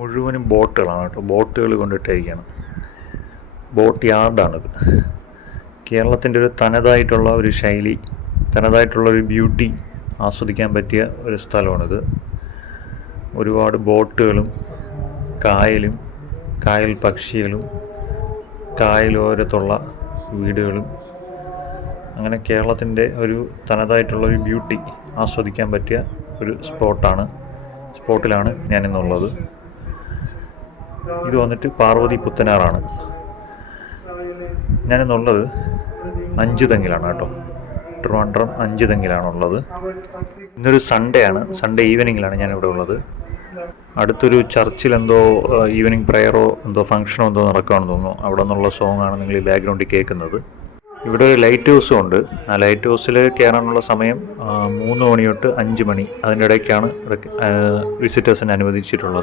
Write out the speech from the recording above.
മുഴുവനും ബോട്ടുകളാണ് കേട്ടോ. ബോട്ടുകൾ കൊണ്ടിട്ടിരിക്കുകയാണ്. ബോട്ട് യാർഡാണിത്. കേരളത്തിൻ്റെ ഒരു തനതായിട്ടുള്ള ഒരു ശൈലി, തനതായിട്ടുള്ള ഒരു ബ്യൂട്ടി ആസ്വദിക്കാൻ പറ്റിയ ഒരു സ്ഥലമാണിത്. ഒരുപാട് ബോട്ടുകളും കായലും കായൽ പക്ഷികളും കായലോരത്തുള്ള വീടുകളും, അങ്ങനെ കേരളത്തിൻ്റെ ഒരു തനതായിട്ടുള്ളൊരു ബ്യൂട്ടി ആസ്വദിക്കാൻ പറ്റിയ ഒരു സ്പോട്ടിലാണ് ഞാനിന്നുള്ളത്. ഇത് വന്നിട്ട് പാർവതി പുത്തനാറാണ്. ഞാനിന്നുള്ളത് അഞ്ചുതെങ്ങിലാണ് കേട്ടോ. ട്രിവാൻഡ്രം അഞ്ചുതെങ്ങിലാണുള്ളത്. ഇന്നൊരു സൺഡേ ആണ്. സൺഡേ ഈവനിങ്ങിലാണ് ഞാനിവിടെ ഉള്ളത്. അടുത്തൊരു ചർച്ചിൽ എന്തോ ഈവനിങ് പ്രയറോ എന്തോ ഫംഗ്ഷനോ എന്തോ നടക്കുകയാണെന്ന് തോന്നുന്നു. അവിടെ നിന്നുള്ള സോങ്ങാണ് നിങ്ങൾ ഈ ബാക്ക്ഗ്രൗണ്ടിൽ കേൾക്കുന്നത്. ഇവിടെ ഒരു ലൈറ്റ് ഹൗസും ഉണ്ട്. ആ ലൈറ്റ് ഹൗസിൽ കയറാനുള്ള സമയം 3 മണി തൊട്ട് 5 മണി, അതിൻ്റെ ഇടയ്ക്കാണ് വിസിറ്റേഴ്സിന് അനുവദിച്ചിട്ടുള്ളത്.